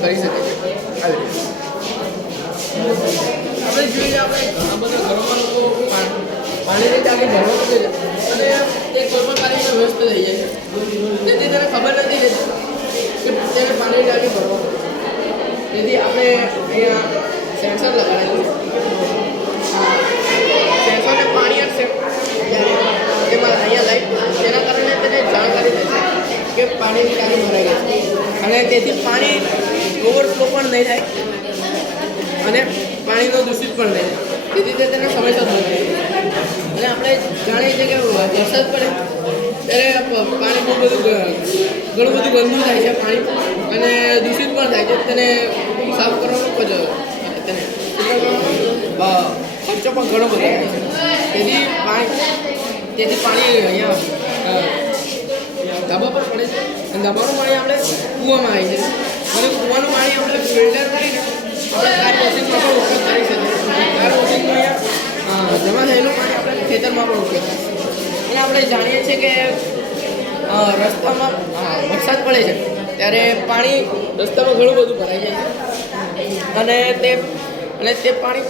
કરી શકે છે. આવી રીતે આપણે જોઈએ આપણે ઘણા બધા ઘરોમાં લોકો પાણીની ટાંકી ભરવા મૂકે છે અને તે કોઈ પણ કાર્યમાં વ્યસ્ત થઈ જાય છે. તેથી તેને ખબર નથી રહેતી કે તેને પાણીની ટાંકી ભરવા મૂકે. તેથી આપણે અહીંયા સેન્સર લગાડેલું છે. સેન્સરને પાણી આપશે તેમાં અહીંયા લાઈટ તેના કારણે તેને જાણકારી થશે કે પાણીની ટાંકી ભરાઈ ગઈ છે અને તેથી પાણી ઓવરફ્લો પણ નહીં થાય અને પાણીનો દૂષિત પણ નહીં થાય. તેથી તે તેને સમયસર મળે. અને આપણે જાણીએ છીએ કે વરસાદ પડે ત્યારે પાણી ઘણું બધું ગંદુ થાય છે પાણી અને દૂષિત પણ થાય છે. તેને સાફ કરવાનો તેને ખર્ચો પણ ઘણો બધો થાય છે. તેથી પાણી અહીંયા ધાબા પર પડે છે અને ધાબાનું પાણી આપણે કૂવામાં આવે છે અને કૂવાનું પાણી આપણે ફિલ્ટર કરીને આપણે કાર વોશિંગમાં પણ ઉપયોગ કરી શકીએ. કાર વોશિંગમાં અહીંયા જમા થયેલું પાણી આપણે ખેતરમાં પણ ઉપયોગ કરીએ. અને આપણે જાણીએ છીએ કે રસ્તામાં વરસાદ પડે છે ત્યારે પાણી રસ્તામાં ઘણું બધું ભરાઈ જાય છે અને તે પાણી